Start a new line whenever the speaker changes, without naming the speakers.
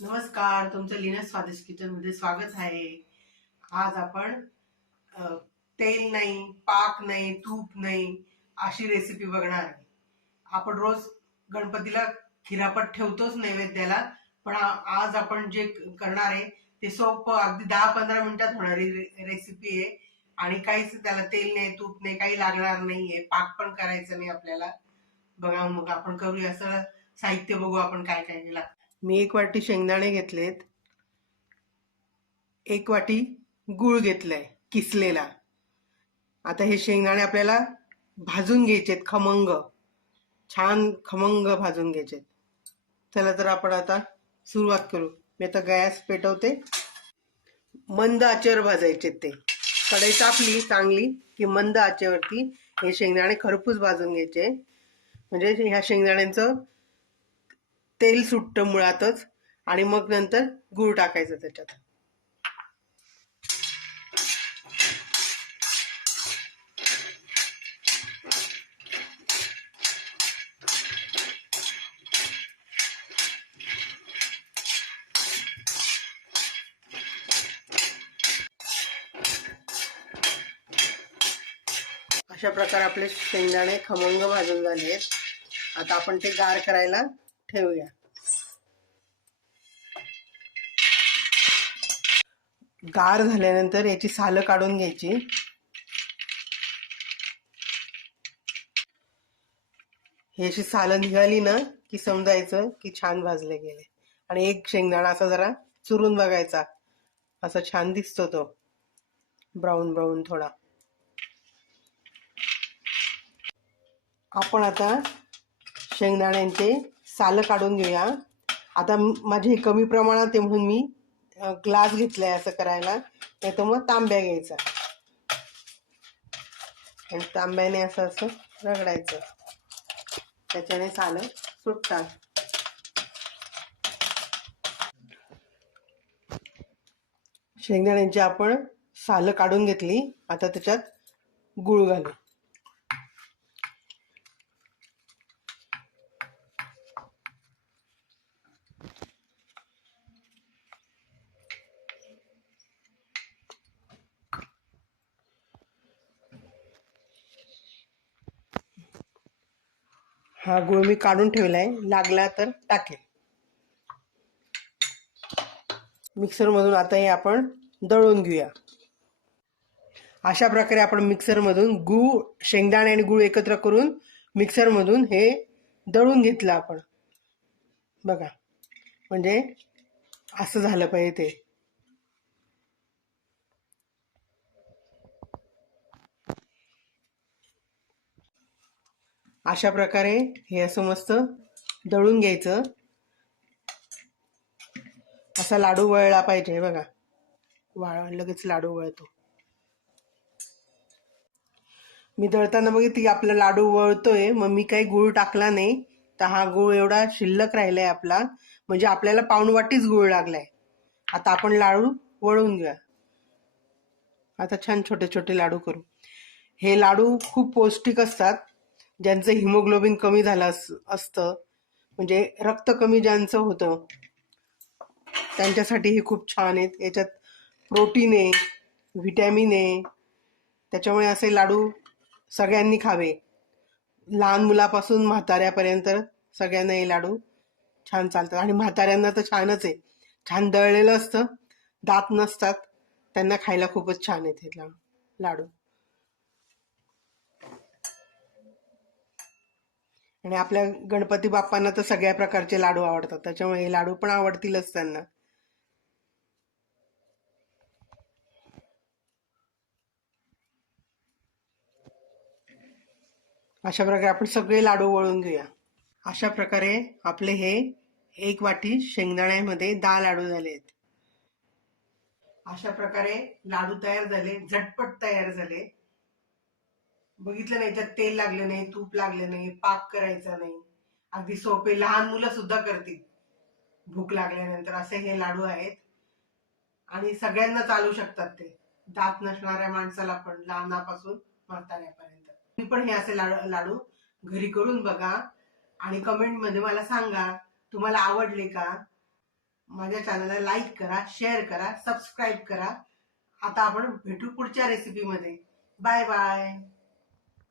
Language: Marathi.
नमस्कार तुमचं लिनस स्वादिष्ट किचनमध्ये स्वागत आहे. आज आपण तेल नाही पाक नाही तूप नाही अशी रेसिपी बघणार आहे. आपण रोज गणपतीला खिरापट ठेवतोच नैवेद्याला पण आज आपण जे करणार आहे ते सोपं अगदी दहा पंधरा मिनिटात होणारी रेसिपी आहे. आणि काहीच त्याला तेल नाही तूप नाही काही लागणार नाहीये. पाक पण करायचं नाही आपल्याला. बघा मग आपण करूया. सगळं साहित्य बघू आपण काय काय लागतं. मी एक वाटी शेंगदाणे घेतलेत. एक वाटी गूळ घेतलाय किसलेला. आता हे शेंगदाणे आपल्याला भाजून घ्यायचेत खमंग. छान खमंग भाजून घ्यायचेत. चला तर आपण आता सुरुवात करू. मी आता गॅस पेटवते. मंद आचेवर भाजायचे ते. कढई तापली चांगली की मंद आचेवरती हे शेंगदाणे खरपूस भाजून घ्यायचे. म्हणजे ह्या शेंगदाण्यांचं तेल सुटतं मुळातच आणि मग नंतर गूळ टाकायचं त्याच्यात. अशा प्रकारे आपले शेंगदाणे खमंग भाजून झाले आहेत. आता आपण ते गार करायला ठेवूया. गार झाल्यानंतर याची सालं काढून घ्यायची. हे अशी सालं निघाली ना की समजायचं की छान भाजले गेले. आणि एक शेंगदाणा असा जरा चुरून बघायचा. असा छान दिसतो तो. ब्राऊन ब्राऊन थोडा. आपण आता शेंगदाण्यांचे सालं काढून घेऊया. आता माझी माझे कमी प्रमाणात आहे म्हणून मी ग्लास ग्लास घेतलाय असं करायला. नाही तर मग तांब्या घ्यायचा. आणि तांब्याने असं असं रगडायचं. त्याच्याने सालं सुटतात. शेंगदाण्यांची आपण सालं काढून घेतली. आता त्याच्यात गुळ घालू. हा गुळ मी काढून ठेवला आहे लागला तर टाकेल. मिक्सरमधून आता हे आपण दळून घेऊया. अशा प्रकारे आपण मिक्सरमधून गूळ शेंगदाणे आणि गूळ एकत्र करून मिक्सरमधून हे दळून घेतलं आपण. बघा. म्हणजे असं झालं पाहिजे ते. अशा प्रकारे हे असं मस्त दळून घ्यायचं. असा लाडू वळला पाहिजे बघा. वाळ लगेच लाडू वळतो. मी दळताना बघितली आपला लाडू वळतोय मग मी काही गुळ टाकला नाही. तर हा गुळ एवढा शिल्लक राहिलाय आपला. म्हणजे आपल्याला पाऊण वाटीच गुळ लागलाय. आता आपण लाडू वळून घेऊया. आता छान छोटे छोटे लाडू करू. हे लाडू खूप पौष्टिक असतात. ज्यांचं हिमोग्लोबिन कमी झालं असतं. म्हणजे रक्त कमी ज्यांचं होतं त्यांच्यासाठी हे खूप छान आहेत. याच्यात प्रोटीन आहे व्हिटॅमिन आहे. त्याच्यामुळे असे लाडू सगळ्यांनी खावे. लहान मुलापासून म्हाताऱ्यापर्यंत सगळ्यांना हे लाडू छान चालतात. आणि म्हाताऱ्यांना तर छानच आहे. छान दळलेलं असतं दात नसतात. त्यांना खायला खूपच छान आहेत हे लाडू. आणि आपल्या गणपती बाप्पांना तर सगळ्या प्रकारचे लाडू आवडतात. त्याच्यामुळे हे लाडू पण आवडतीलच त्यांना. अशा प्रकारे आपण सगळे लाडू वळून घेऊया. अशा प्रकारे आपले हे एक वाटी शेंगदाण्यामध्ये दहा लाडू झाले आहेत. अशा प्रकारे लाडू तयार झाले झटपट तयार झाले. बघितलं नाही त्यात तेल लागलं नाही तूप लागलं नाही पाक करायचा नाही. अगदी सोपे लहान मुलं सुद्धा करतील. भूक लागल्यानंतर असे हे लाडू आहेत. आणि सगळ्यांना चालू शकतात ते. दात नसणाऱ्या माणसाला पण लहानापासून म्हाताऱ्यापर्यंत. तुम्ही पण हे असे लाडू लाडू घरी करून बघा. आणि कमेंटमध्ये मला सांगा तुम्हाला आवडले का? माझ्या चॅनलला लाईक करा शेअर करा सबस्क्राईब करा. आता आपण भेटू पुढच्या रेसिपीमध्ये बाय बाय